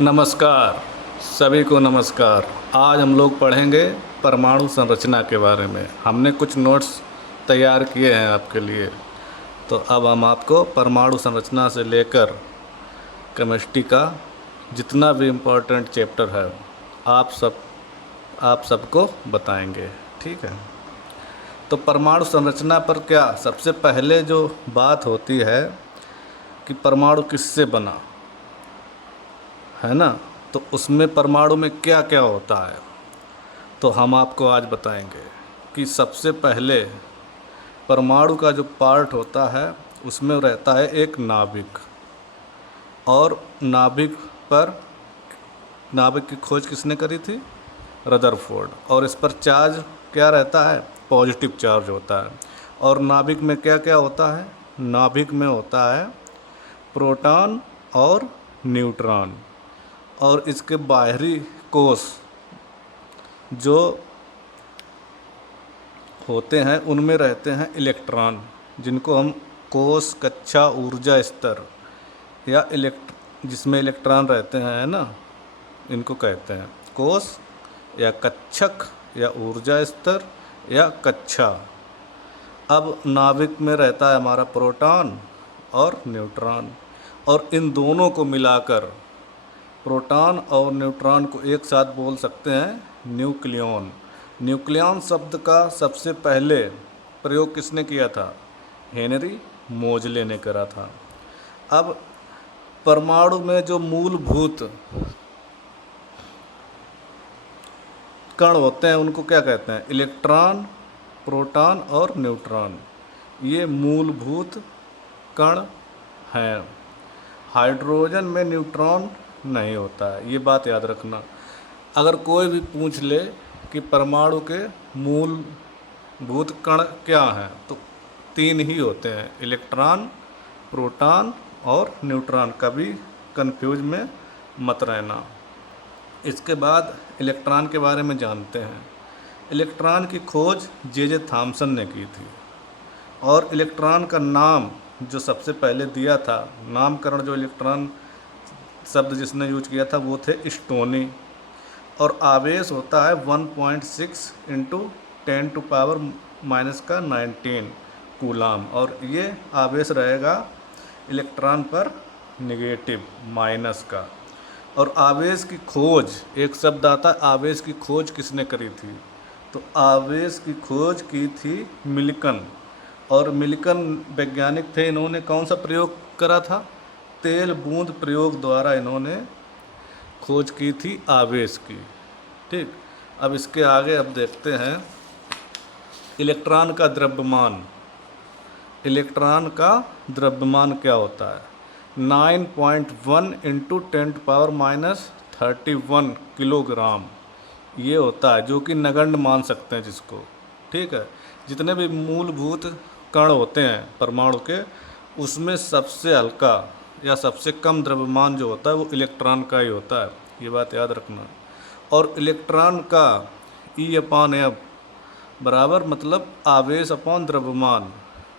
नमस्कार। सभी को नमस्कार। आज हम लोग पढ़ेंगे परमाणु संरचना के बारे में। हमने कुछ नोट्स तैयार किए हैं आपके लिए। तो अब हम आपको परमाणु संरचना से लेकर केमिस्ट्री का जितना भी इम्पोर्टेंट चैप्टर है आप सबको बताएंगे। ठीक है। तो परमाणु संरचना पर क्या सबसे पहले जो बात होती है कि परमाणु किससे बना है ना, तो उसमें परमाणु में क्या क्या होता है तो हम आपको आज बताएंगे कि सबसे पहले परमाणु का जो पार्ट होता है उसमें रहता है एक नाभिक। और नाभिक की खोज किसने करी थी? रदरफोर्ड। और इस पर चार्ज क्या रहता है? पॉजिटिव चार्ज होता है। और नाभिक में क्या क्या होता है? नाभिक में होता है प्रोटॉन और न्यूट्रॉन। और इसके बाहरी कोश जो होते हैं उनमें रहते हैं इलेक्ट्रॉन, जिनको हम कोश कक्षा ऊर्जा स्तर या जिसमें इलेक्ट्रॉन रहते हैं ना, इनको कहते हैं कोश या कक्षक या ऊर्जा स्तर या कक्षा। अब नाभिक में रहता है हमारा प्रोटॉन और न्यूट्रॉन, और इन दोनों को मिलाकर प्रोटॉन और न्यूट्रॉन को एक साथ बोल सकते हैं न्यूक्लियॉन। न्यूक्लियॉन शब्द का सबसे पहले प्रयोग किसने किया था? हेनरी मोजले ने करा था। अब परमाणु में जो मूलभूत कण होते हैं उनको क्या कहते हैं? इलेक्ट्रॉन, प्रोटॉन और न्यूट्रॉन। ये मूलभूत कण हैं। हाइड्रोजन में न्यूट्रॉन नहीं होता है, ये बात याद रखना। अगर कोई भी पूछ ले कि परमाणु के मूलभूत कण क्या हैं तो 3 ही होते हैं, इलेक्ट्रॉन, प्रोटॉन और न्यूट्रॉन। कभी कंफ्यूज में मत रहना। इसके बाद इलेक्ट्रॉन के बारे में जानते हैं। इलेक्ट्रॉन की खोज जे थॉम्सन ने की थी। और इलेक्ट्रॉन का नाम जो सबसे पहले दिया था, नामकरण जो इलेक्ट्रॉन शब्द जिसने यूज किया था वो थे स्टोनी। और आवेश होता है 1.6 इंटू 10⁻⁻⁹ कूलाम। और ये आवेश रहेगा इलेक्ट्रॉन पर नेगेटिव माइनस का। और आवेश की खोज, एक शब्द आता है आवेश की खोज किसने करी थी? तो आवेश की खोज की थी मिल्कन। और मिल्कन वैज्ञानिक थे। इन्होंने कौन सा प्रयोग करा था? तेल बूंद प्रयोग द्वारा इन्होंने खोज की थी आवेश की। ठीक। अब इसके आगे अब देखते हैं इलेक्ट्रॉन का द्रव्यमान। इलेक्ट्रॉन का द्रव्यमान क्या होता है? 9.1 इंटू 10⁻31 किलोग्राम ये होता है, जो कि नगण्य मान सकते हैं जिसको। ठीक है। जितने भी मूलभूत कण होते हैं परमाणु के, उसमें सबसे हल्का या सबसे कम द्रव्यमान जो होता है वो इलेक्ट्रॉन का ही होता है, ये बात याद रखना। और इलेक्ट्रॉन का E/F बराबर मतलब आवेश अपॉन द्रव्यमान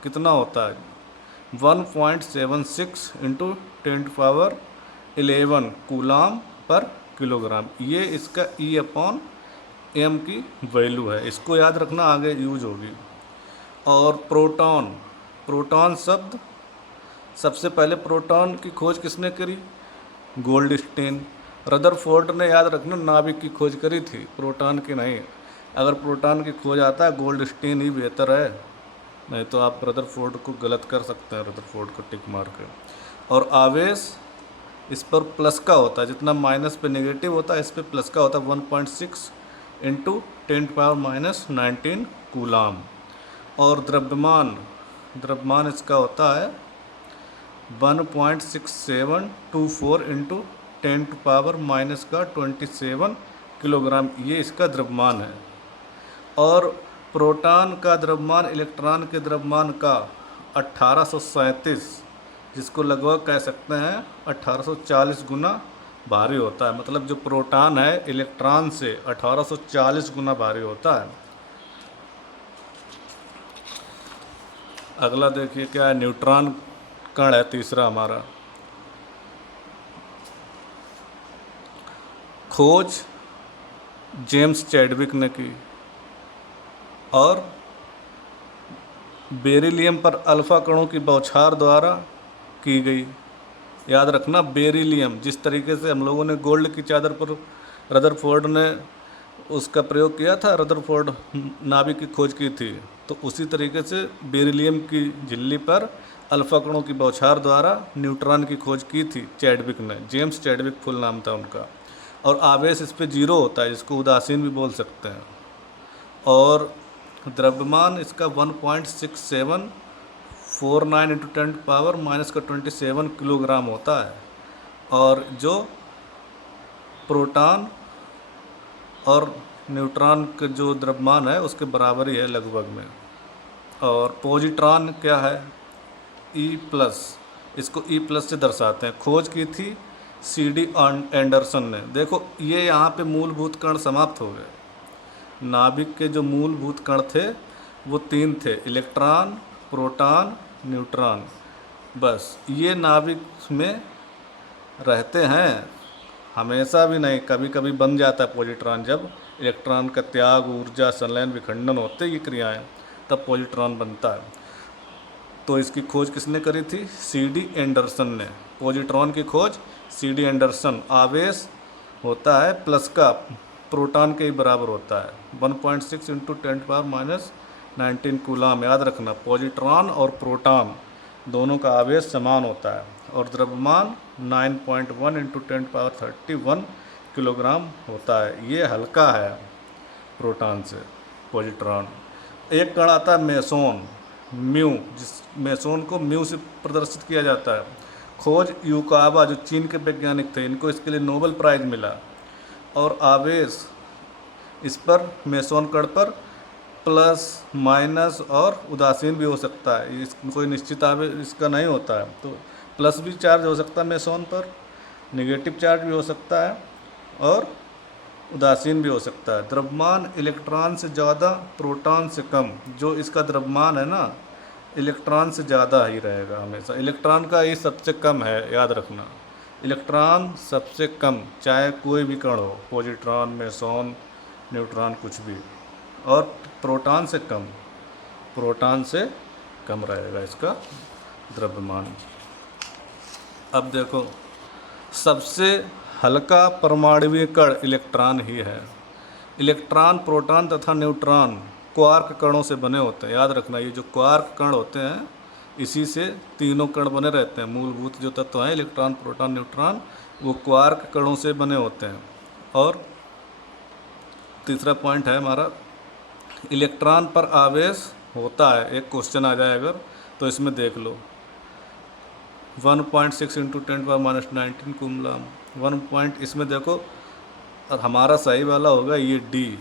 कितना होता है? 1.76 इंटू 10⁻11 कूलाम पर किलोग्राम। ये इसका E/m की वैल्यू है। इसको याद रखना, आगे यूज होगी। और प्रोटॉन शब्द सबसे पहले प्रोटॉन की खोज किसने करी? गोल्डस्टीन। रदरफोर्ड ने, याद रखना, नाभिक की खोज करी थी, प्रोटॉन की नहीं। अगर प्रोटॉन की खोज आता है गोल्डस्टीन ही बेहतर है, नहीं तो आप रदरफोर्ड को गलत कर सकते हैं, रदरफोर्ड को टिक मार के। और आवेश इस पर प्लस का होता है, जितना माइनस पे नेगेटिव होता है इस पर प्लस का होता है, 1.6 इंटू 10⁻⁻19 कूलाम। और द्रव्यमान इसका होता है 1.6724 इंटू 10⁻⁻27 किलोग्राम। ये इसका द्रव्यमान है। और प्रोटॉन का द्रव्यमान इलेक्ट्रॉन के द्रव्यमान का 1837, जिसको लगभग कह सकते हैं 1840 गुना भारी होता है। मतलब जो प्रोटॉन है इलेक्ट्रॉन से 1840 गुना भारी होता है। अगला देखिए क्या है, न्यूट्रॉन कण है तीसरा हमारा। खोज जेम्स चैडविक ने की और बेरिलियम पर अल्फ़ा कणों की बौछार द्वारा की गई। याद रखना, बेरिलियम, जिस तरीके से हम लोगों ने गोल्ड की चादर पर रदरफोर्ड ने उसका प्रयोग किया था, रदरफोर्ड नाभिक की खोज की थी, तो उसी तरीके से बेरिलियम की झिल्ली पर अल्फ़ा कणों की बौछार द्वारा न्यूट्रॉन की खोज की थी चैडविक ने। जेम्स चैडविक फुल नाम था उनका। और आवेश इस पे 0 होता है, जिसको उदासीन भी बोल सकते हैं। और द्रव्यमान इसका 1.6749 इंटू 10⁻⁻27 किलोग्राम होता है। और जो प्रोटॉन और न्यूट्रॉन के जो द्रव्यमान है उसके बराबर ही है लगभग में। और पॉजिट्रॉन क्या है? E+, इसको E+ से दर्शाते हैं। खोज की थी CD एंडरसन ने। देखो ये यहाँ पे मूलभूत कण समाप्त हो गए। नाभिक के जो मूलभूत कण थे वो 3 थे, इलेक्ट्रॉन, प्रोटॉन, न्यूट्रॉन। बस ये नाभिक में रहते हैं, हमेशा भी नहीं, कभी कभी बन जाता है पॉजिट्रॉन। जब इलेक्ट्रॉन का त्याग, ऊर्जा, संलयन, विखंडन होते ये क्रियाएं, तब पॉजिट्रॉन बनता है। तो इसकी खोज किसने करी थी? CD एंडरसन ने। पॉजिट्रॉन की खोज CD एंडरसन। आवेश होता है प्लस का, प्रोटॉन के ही बराबर होता है, 1.6 इंटू 10⁻⁻19 कूलाम। याद रखना, पॉजिट्रॉन और प्रोटॉन दोनों का आवेश समान होता है। और द्रव्यमान 9.1 इंटू 10⁻31 किलोग्राम होता है। ये हल्का है प्रोटॉन से, पॉजिट्रॉन। एक कण आता है मेसोन, म्यू, जिस मेसोन को म्यू से प्रदर्शित किया जाता है। खोज यूकावा, जो चीन के वैज्ञानिक थे, इनको इसके लिए नोबेल प्राइज़ मिला। और आवेश इस पर, मेसोन कण पर प्लस, माइनस और उदासीन भी हो सकता है। इस कोई निश्चित आवेश इसका नहीं होता है। तो प्लस भी चार्ज हो सकता है मेसोन पर, नेगेटिव चार्ज भी हो सकता है और उदासीन भी हो सकता है। द्रव्यमान इलेक्ट्रॉन से ज़्यादा, प्रोटॉन से कम। जो इसका द्रव्यमान है ना, इलेक्ट्रॉन से ज़्यादा ही रहेगा हमेशा। इलेक्ट्रॉन का ये सबसे कम है, याद रखना। इलेक्ट्रॉन सबसे कम, चाहे कोई भी कण हो, पॉजिट्रॉन, मेसोन, न्यूट्रॉन, कुछ भी। और प्रोटॉन से कम, प्रोटॉन से कम रहेगा इसका द्रव्यमान। अब देखो, सबसे हल्का परमाणुवीय कण इलेक्ट्रॉन ही है। इलेक्ट्रॉन, प्रोटॉन तथा न्यूट्रॉन क्वार्क कणों से बने होते हैं। याद रखना, ये जो क्वार्क कण होते हैं, इसी से तीनों कण बने रहते हैं। मूलभूत जो तत्व हैं, इलेक्ट्रॉन, प्रोटॉन, न्यूट्रॉन, वो क्वार्क कणों से बने होते हैं। और तीसरा पॉइंट है हमारा, इलेक्ट्रॉन पर आवेश होता है। एक क्वेश्चन आ जाए अगर, तो इसमें देख लो, 1.6 इंटू 10⁻⁻19 कूलाम। 1 इसमें देखो, और हमारा सही वाला होगा ये D,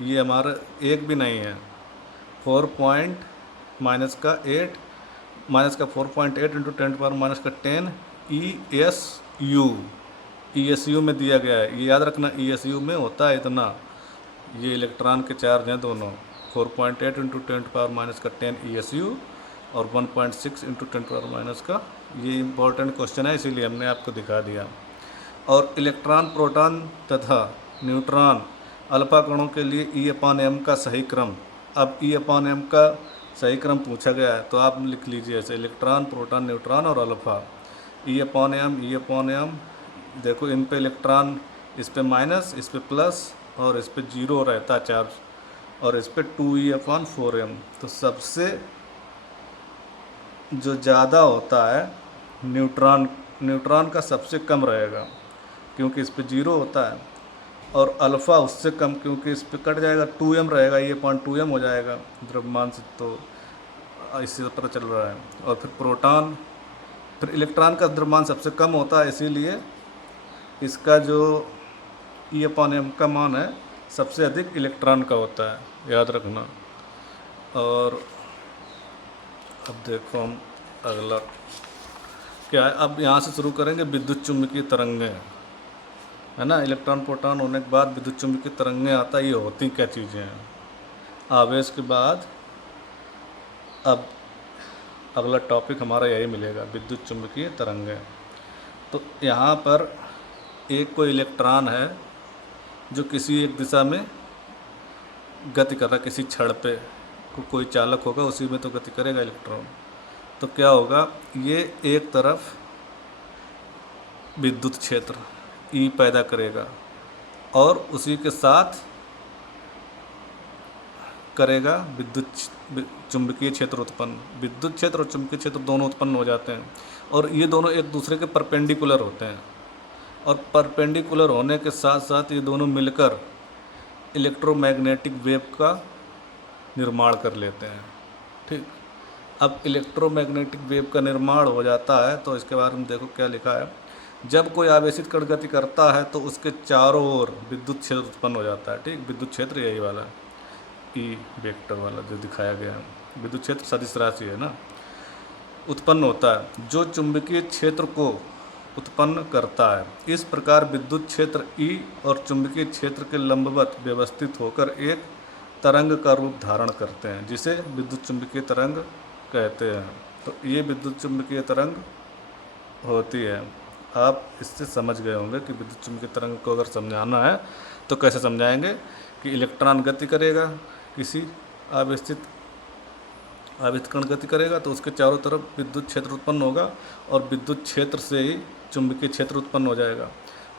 ये हमारा एक भी नहीं है। 4 माइनस का 4.8 इंटू 10⁻10 ESU में दिया गया है। ये याद रखना, ESU में होता है इतना। ये इलेक्ट्रॉन के चार्ज हैं दोनों, 4.8 इंटू 10⁻10 ESU और 1.6 इंटू 10⁻। ये इम्पोर्टेंट क्वेश्चन है, इसीलिए हमने आपको दिखा दिया। और इलेक्ट्रॉन, प्रोटॉन तथा न्यूट्रॉन अल्फा कणों के लिए E/m का सही क्रम। अब E/m का सही क्रम पूछा गया है, तो आप लिख लीजिए ऐसे, इलेक्ट्रॉन, प्रोटॉन, न्यूट्रॉन और अल्फा। E/m, देखो इन पे इलेक्ट्रॉन, इस पे माइनस, इस पे प्लस और इस पे 0 रहता है चार्ज, और इस पे 2E/4m। तो सबसे जो ज़्यादा होता है न्यूट्रॉन का सबसे कम रहेगा, क्योंकि इस पे 0 होता है। और अल्फ़ा उससे कम, क्योंकि इस पे कट जाएगा, 2m रहेगा, ये 0.2m हो जाएगा द्रव्यमान से। तो इससे पता चल रहा है। और फिर प्रोटॉन, फिर इलेक्ट्रॉन का द्रव्यमान सबसे कम होता है, इसीलिए इसका जो E/m का मान है सबसे अधिक इलेक्ट्रॉन का होता है, याद रखना। और अब देखो हम अगला क्या है। अब यहाँ से शुरू करेंगे विद्युत चुम्बकीय तरंगें, है ना। इलेक्ट्रॉन, प्रोटॉन होने के बाद विद्युत चुम्बकीय तरंगें आता है। ये होती क्या चीज़ें हैं? आवेश के बाद अब अगला टॉपिक हमारा यही मिलेगा, विद्युत चुम्बकीय तरंगें। तो यहाँ पर एक कोई इलेक्ट्रॉन है जो किसी एक दिशा में गति कर रहा है, किसी छड़ पे कोई चालक होगा उसी में तो गति करेगा इलेक्ट्रॉन। तो क्या होगा, ये एक तरफ विद्युत क्षेत्र ई पैदा करेगा और उसी के साथ करेगा चुंबकीय क्षेत्र उत्पन्न। विद्युत क्षेत्र और चुंबकीय क्षेत्र दोनों उत्पन्न हो जाते हैं और ये दोनों एक दूसरे के परपेंडिकुलर होते हैं और परपेंडिकुलर होने के साथ साथ ये दोनों मिलकर इलेक्ट्रोमैग्नेटिक वेव का निर्माण कर लेते हैं। ठीक, अब इलेक्ट्रोमैग्नेटिक वेव का निर्माण हो जाता है तो इसके बारे में देखो क्या लिखा है। जब कोई आवेशित कण गति करता है तो उसके चारों ओर विद्युत क्षेत्र उत्पन्न हो जाता है। ठीक, विद्युत क्षेत्र यही वाला ई वेक्टर वाला जो दिखाया गया है, विद्युत क्षेत्र सदिश राशि है ना, उत्पन्न होता है जो चुंबकीय क्षेत्र को उत्पन्न करता है। इस प्रकार विद्युत क्षेत्र ई और चुंबकीय क्षेत्र के लंबवत व्यवस्थित होकर एक तरंग का रूप धारण करते हैं जिसे विद्युत चुंबकीय तरंग कहते हैं। तो ये विद्युत चुंबकीय तरंग होती है। आप इससे समझ गए होंगे कि विद्युत चुंबकीय तरंग को अगर समझाना है तो कैसे समझाएंगे कि इलेक्ट्रॉन गति करेगा, किसी आवेशित कण गति करेगा तो उसके चारों तरफ विद्युत क्षेत्र उत्पन्न होगा और विद्युत क्षेत्र से ही चुंबकीय क्षेत्र उत्पन्न हो जाएगा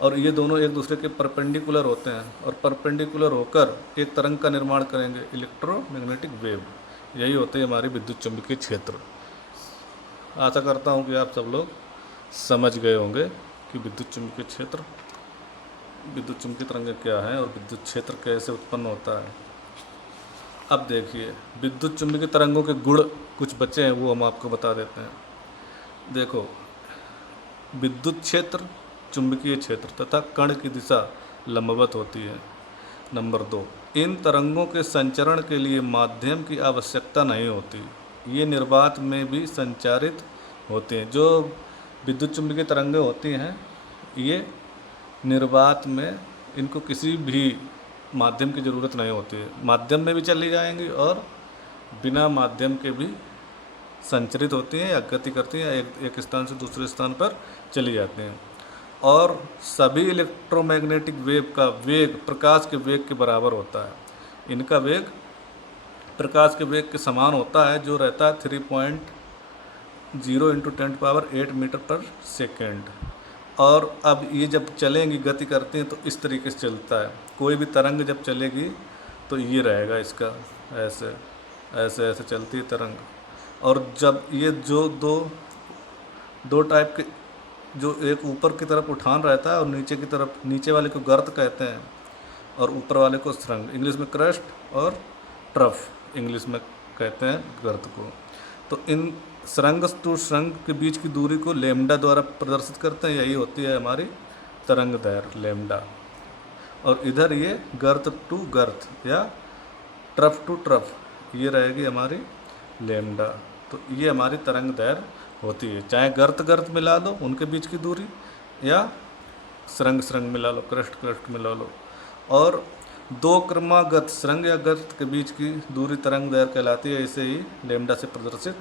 और ये दोनों एक दूसरे के परपेंडिकुलर होते हैं और परपेंडिकुलर होकर एक तरंग का निर्माण करेंगे, इलेक्ट्रोमैग्नेटिक वेव। यही होते हैं हमारे विद्युत चुंबकीय क्षेत्र। आशा करता हूँ कि आप सब लोग समझ गए होंगे कि विद्युत चुंबकीय क्षेत्र, विद्युत चुंबकीय तरंगें क्या हैं और विद्युत क्षेत्र कैसे उत्पन्न होता है। अब देखिए विद्युत चुंबकीय तरंगों के गुण कुछ बचे हैं, वो हम आपको बता देते हैं। देखो, विद्युत क्षेत्र, चुंबकीय क्षेत्र तथा कण की दिशा लंबवत होती है। नंबर 2, इन तरंगों के संचरण के लिए माध्यम की आवश्यकता नहीं होती, ये निर्वात में भी संचारित होते हैं। जो विद्युत चुंबकीय तरंगें होती हैं ये निर्वात में, इनको किसी भी माध्यम की ज़रूरत नहीं होती है, माध्यम में भी चली जाएंगी और बिना माध्यम के भी संचरित होती हैं या गति करती हैं, एक स्थान से दूसरे स्थान पर चली जाती हैं। और सभी इलेक्ट्रोमैग्नेटिक वेव का वेग प्रकाश के वेग के बराबर होता है। इनका वेग प्रकाश के वेग के समान होता है जो रहता है 3.0 × 10⁸ मीटर पर सेकेंड। और अब ये जब चलेंगी, गति करती हैं तो इस तरीके से चलता है। कोई भी तरंग जब चलेगी तो ये रहेगा इसका, ऐसे ऐसे ऐसे चलती है तरंग। और जब ये जो दो टाइप के, जो एक ऊपर की तरफ उठान रहता है और नीचे की तरफ, नीचे वाले को गर्त कहते हैं और ऊपर वाले को श्रृंग, इंग्लिश में क्रस्ट और ट्रफ इंग्लिश में कहते हैं गर्त को। तो इन श्रृंग टू श्रृंग के बीच की दूरी को लैम्डा द्वारा प्रदर्शित करते हैं, यही होती है हमारी तरंग दैर्घ्य लैम्डा। और इधर ये गर्त टू गर्त या ट्रफ टू ट्रफ, ये रहेगी हमारी लैम्डा। तो ये हमारी तरंग दैर्घ्य होती है, चाहे गर्त गर्त मिला लो उनके बीच की दूरी या श्रृंग श्रृंग मिला लो, क्रस्ट क्रस्ट मिला लो। और दो क्रमागत श्रृंग या गर्त के बीच की दूरी तरंग दैर्घ्य कहलाती है। इसे ही लैम्डा से प्रदर्शित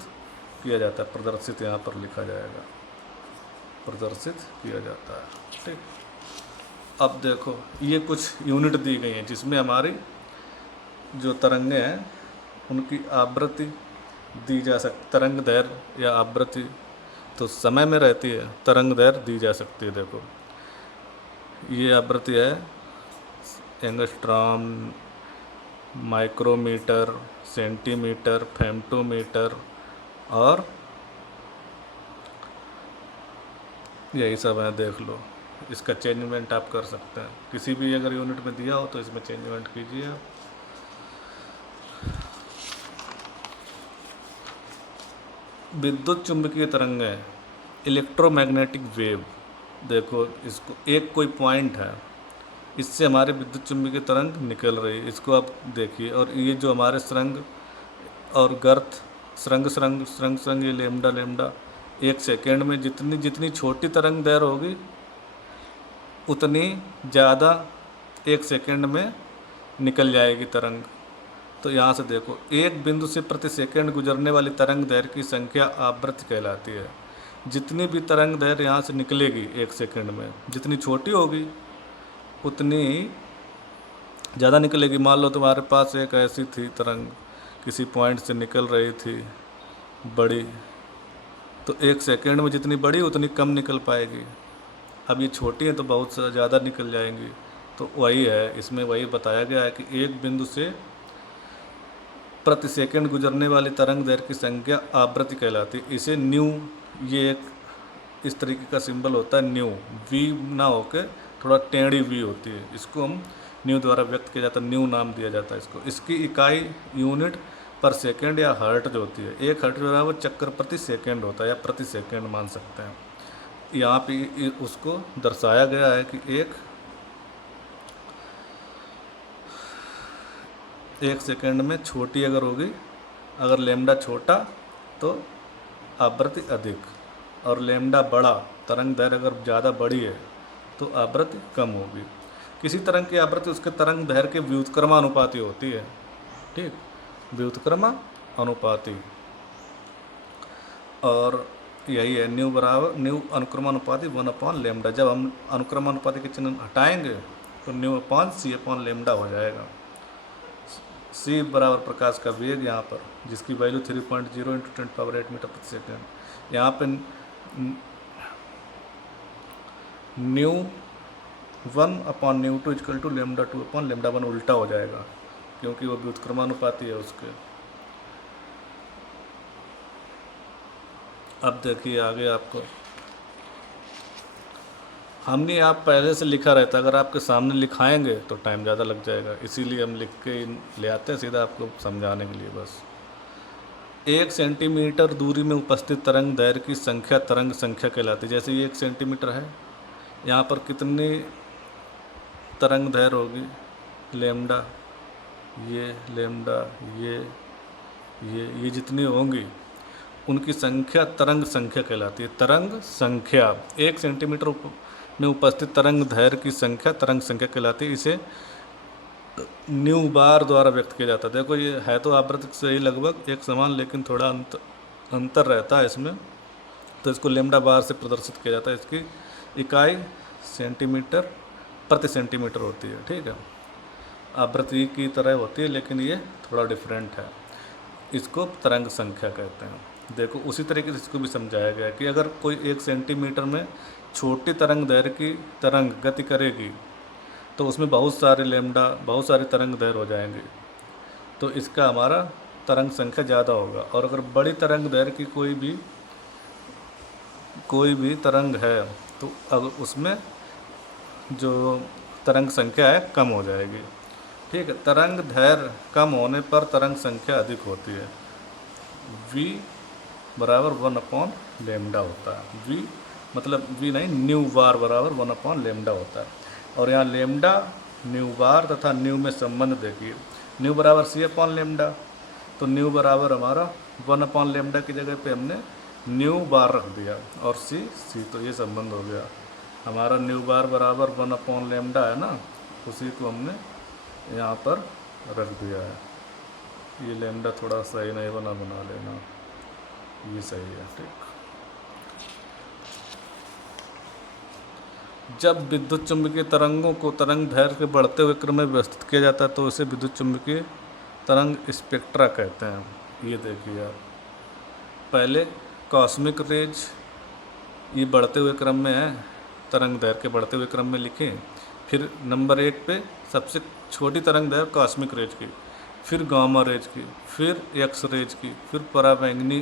किया जाता है। प्रदर्शित यहाँ पर लिखा जाएगा, प्रदर्शित किया जाता है। ठीक, अब देखो ये कुछ यूनिट दी गई हैं जिसमें हमारी जो तरंगें हैं उनकी आवृत्ति दी जा सकती, तरंग दैर्घ्य या आवृत्ति तो समय में रहती है, तरंग दैर्घ्य दी जा सकती है। देखो ये आवृत्ति है एंगस्ट्रॉम, माइक्रोमीटर, सेंटीमीटर, फेम्टोमीटर और यही सब है। देख लो, इसका चेंजमेंट आप कर सकते हैं, किसी भी अगर यूनिट में दिया हो तो इसमें चेंजमेंट कीजिए आप। विद्युत चुंबकीय तरंगें, इलेक्ट्रोमैग्नेटिक वेव, देखो इसको एक कोई पॉइंट है, इससे हमारे विद्युत चुंबकीय तरंग निकल रही है, इसको आप देखिए। और ये जो हमारे श्रृंग और गर्त, श्रृंग श्रृंग श्रृंग श्रृंग, ये लैम्डा लैम्डा, एक सेकेंड में जितनी छोटी तरंग दैर्घ्य होगी उतनी ज़्यादा एक सेकेंड में निकल जाएगी तरंग। तो यहाँ से देखो, एक बिंदु से प्रति सेकंड गुजरने वाली तरंग दैर्घ्य की संख्या आवृत्ति कहलाती है। जितनी भी तरंग दैर्घ्य यहाँ से निकलेगी एक सेकंड में, जितनी छोटी होगी उतनी ज़्यादा निकलेगी। मान लो तुम्हारे पास एक ऐसी थी तरंग, किसी पॉइंट से निकल रही थी बड़ी, तो 1 सेकेंड में जितनी बड़ी उतनी कम निकल पाएगी। अब ये छोटी है तो बहुत ज़्यादा निकल जाएंगी। तो वही है, इसमें वही बताया गया है कि एक बिंदु से प्रति सेकंड गुजरने वाली तरंग दैर्घ्य की संख्या आवृत्ति कहलाती है। इसे न्यू, ये एक इस तरीके का सिंबल होता है न्यू, वी ना होके थोड़ा टेढ़ी वी होती है, इसको हम न्यू द्वारा व्यक्त किया जाता है, न्यू नाम दिया जाता है इसको। इसकी इकाई यूनिट पर सेकंड या हर्ट्ज होती है। 1 हर्ट्ज बराबर चक्कर प्रति सेकंड होता है या प्रति सेकंड मान सकते हैं। यहाँ पे उसको दर्शाया गया है कि एक सेकंड में छोटी अगर होगी, अगर लेमडा छोटा तो आवृत्ति अधिक, और लेमडा बड़ा, तरंग दैर्घ्य अगर ज़्यादा बड़ी है तो आवृत्ति कम होगी। किसी तरंग की आवृत्ति उसके तरंग दैर्घ्य के व्युत्क्रमानुपाती होती है। ठीक, व्युत्क्रमानुपाती। और यही है न्यू बराबर, न्यू अनुक्रमानुपाती 1/λ। जब हम अनुक्रमानुपाती के चिन्ह हटाएंगे तो न्यू अपॉन सी अपॉन लेमडा हो जाएगा। सी बराबर प्रकाश का वेग यहाँ पर, जिसकी वैल्यू 3.0 × 10⁸ मीटर प्रति सेकेंड। यहाँ पे न्यू 1/ν2 = λ2/λ1 उल्टा हो जाएगा, क्योंकि वो व्युत्क्रमानुपाती है उसके। अब देखिए आगे आपको, हमने आप पहले से लिखा रहता, अगर आपके सामने लिखाएंगे तो टाइम ज़्यादा लग जाएगा, इसीलिए हम लिख के ले आते हैं सीधा आपको समझाने के लिए बस। 1 सेंटीमीटर दूरी में उपस्थित तरंग दैर्घ्य की संख्या तरंग संख्या कहलाती है। जैसे ये 1 सेंटीमीटर है, यहाँ पर कितनी तरंग दैर्घ्य होगी, लेमडा, ये लेमडा, ये जितनी होंगी उनकी संख्या तरंग संख्या कहलाती है। तरंग संख्या 1 सेंटीमीटर में उपस्थित तरंग दैर्घ्य की संख्या तरंग संख्या कहलाती है। इसे न्यू बार द्वारा व्यक्त किया जाता है। देखो ये है तो आवृत्ति से ही लगभग एक समान, लेकिन थोड़ा अंतर रहता है इसमें, तो इसको लेमडा बार से प्रदर्शित किया जाता है। इसकी इकाई सेंटीमीटर प्रति सेंटीमीटर होती है। ठीक है, आवृत्ति की तरह होती है लेकिन ये थोड़ा डिफरेंट है, इसको तरंग संख्या कहते हैं। देखो उसी तरीके से इसको भी समझाया गया कि अगर कोई 1 सेंटीमीटर में छोटी तरंग दैर्घ्य की तरंग गति करेगी तो उसमें बहुत सारे लेमडा, बहुत सारे तरंग दैर्घ्य हो जाएंगे, तो इसका हमारा तरंग संख्या ज़्यादा होगा। और अगर बड़ी तरंग दैर्घ्य की कोई भी तरंग है तो अगर उसमें जो तरंग संख्या है कम हो जाएगी। ठीक है, तरंग दैर्घ्य कम होने पर तरंग संख्या अधिक होती है। v बराबर 1/λ होता है। v मतलब v नहीं, न्यू बार बराबर 1/λ होता है। और यहाँ लेमडा, न्यू बार तथा न्यू में संबंध देखिए, न्यू बराबर c/λ, तो न्यू बराबर हमारा 1/λ की जगह पे हमने न्यू बार रख दिया, और c, तो ये संबंध हो गया हमारा। न्यू बार बराबर 1/λ है ना, उसी को हमने यहाँ पर रख दिया है। ये लेमडा थोड़ा सही नहीं बना लेना, ये सही है। ठीक, जब विद्युत चुम्बकीय तरंगों को तरंग दैर्घ्य के बढ़ते हुए क्रम में व्यवस्थित किया जाता है तो इसे विद्युत चुम्बकीय तरंग स्पेक्ट्रा कहते हैं। ये देखिए आप, पहले कॉस्मिक रेज, ये बढ़ते हुए क्रम में है, तरंग दैर्घ्य के बढ़ते हुए क्रम में लिखें। फिर नंबर 1 पे सबसे छोटी तरंग दैर्घ्य कॉस्मिक रेज की, फिर गामा रेज की, फिर एक्स रेज की, फिर पराबैंगनी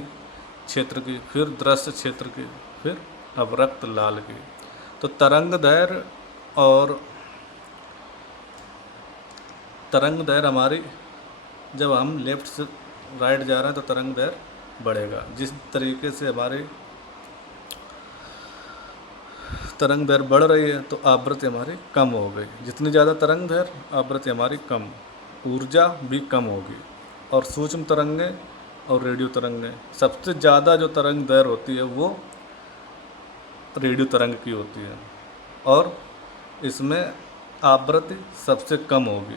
क्षेत्र की, फिर दृश्य क्षेत्र की, फिर अवरक्त लाल की। तो तरंग दैर्घ्य और तरंग दैर्घ्य हमारी, जब हम लेफ्ट से राइट जा रहे हैं तो तरंग दैर्घ्य बढ़ेगा। जिस तरीके से हमारी तरंग दैर्घ्य बढ़ रही है तो आवृत्ति हमारी कम हो गई। जितनी ज़्यादा तरंग दैर्घ्य, आवृत्ति हमारी कम, ऊर्जा भी कम होगी। और सूक्ष्म तरंगें और रेडियो तरंगें, सबसे ज़्यादा जो तरंग दैर्घ्य होती है वो रेडियो तरंग की होती है, और इसमें आवृत्ति सबसे कम होगी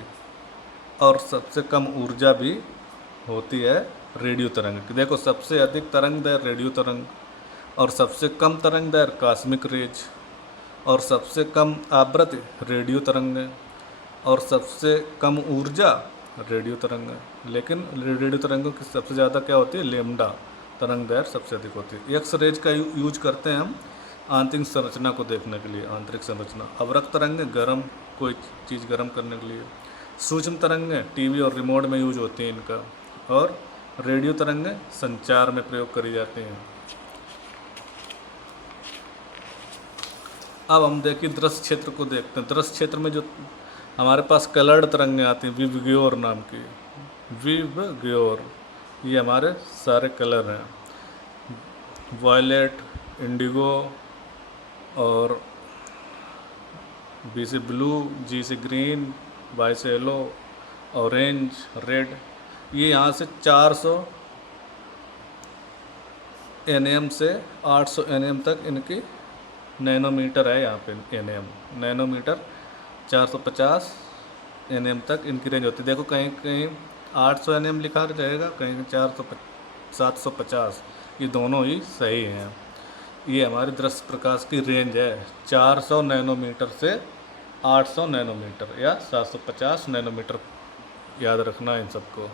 और सबसे कम ऊर्जा भी होती है रेडियो तरंग की। देखो सबसे अधिक तरंग दैर्घ्य रेडियो तरंग, और सबसे कम तरंग दैर्घ्य कॉस्मिक रेज, और सबसे कम आवृत्ति रेडियो तरंगें, और सबसे कम ऊर्जा रेडियो तरंग है। लेकिन रेडियो तरंगों की सबसे ज़्यादा क्या होती है, लेमडा तरंग दैर्घ्य सबसे अधिक होती है। एक्स रेज का यूज करते हैं हम आंतरिक संरचना को देखने के लिए, आंतरिक संरचना। अवरक्त तरंग गर्म, कोई चीज़ गर्म करने के लिए। सूक्ष्म तरंगें टीवी और रिमोट में यूज होती हैं इनका। और रेडियो तरंगें संचार में प्रयोग करी जाती हैं। अब हम देखिए दृश्य क्षेत्र को देखते हैं। दृश्य क्षेत्र में जो हमारे पास कलर्ड तरंगें आती हैं विवग्योर नाम की, विवग्योर, ये हमारे सारे कलर हैं, वायलेट, इंडिगो और बी से ब्लू, जी से ग्रीन, वाई से येलो, ऑरेंज, रेड। ये यहाँ से 400 nm से 800 nm तक इनकी नैनोमीटर है। यहाँ पे nm नैनोमीटर 450 nm तक इनकी रेंज होती है। देखो कहीं कहीं 800 nm लिखा रहेगा, कहीं 750, ये दोनों ही सही हैं। ये हमारी दृश्य प्रकाश की रेंज है, 400 नैनोमीटर से 800 नैनोमीटर या 750 नैनोमीटर, याद रखना इन सबको।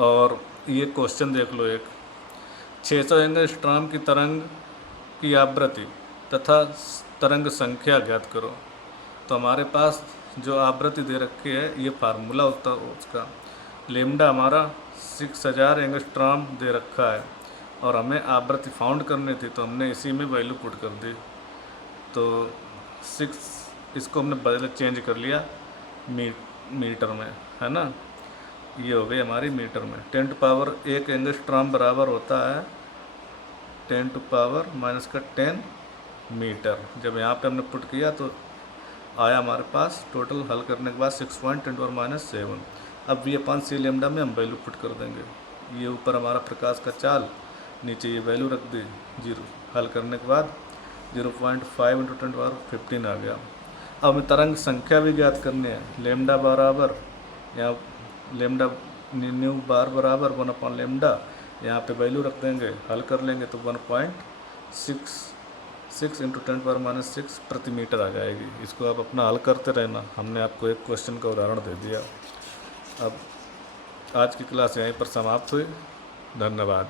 और ये क्वेश्चन देख लो एक, 600 एंगस्ट्रॉम की तरंग की आवृत्ति तथा तरंग संख्या ज्ञात करो। तो हमारे पास जो आवृत्ति दे रखी है, ये फार्मूला होता है उसका। लेमडा हमारा 6000 एंगस्ट्रॉम दे रखा है और हमें आवृत्ति फाउंड करनी थी, तो हमने इसी में वैल्यू पुट कर दी। तो 6 इसको हमने बदले चेंज कर लिया मीटर में, है ना। ये हो गई हमारी मीटर में। 10 टू पावर 1 एंगस्ट्रॉम बराबर होता है 10 टू पावर -10 मीटर। जब यहाँ पे हमने पुट किया तो आया हमारे पास टोटल हल करने के बाद 6.10⁻⁷। अब V/C लेमडा में हम वैल्यू पुट कर देंगे। ये ऊपर हमारा प्रकाश का चाल, नीचे ये वैल्यू रख दी 0, हल करने के बाद 0.5 × 10⁻15 आ गया। अब हमें तरंग संख्या भी ज्ञात करनी है। लेमडा बराबर, यहाँ लेमडा न्यू बार बराबर 1/λ, यहाँ पे वैल्यू रख देंगे, हल कर लेंगे तो 1.66 × 10⁻⁶ प्रति मीटर आ जाएगी। इसको आप अपना हल करते रहना। हमने आपको एक क्वेश्चन का उदाहरण दे दिया। अब आज की क्लास यहीं पर समाप्त हुई। धन्यवाद।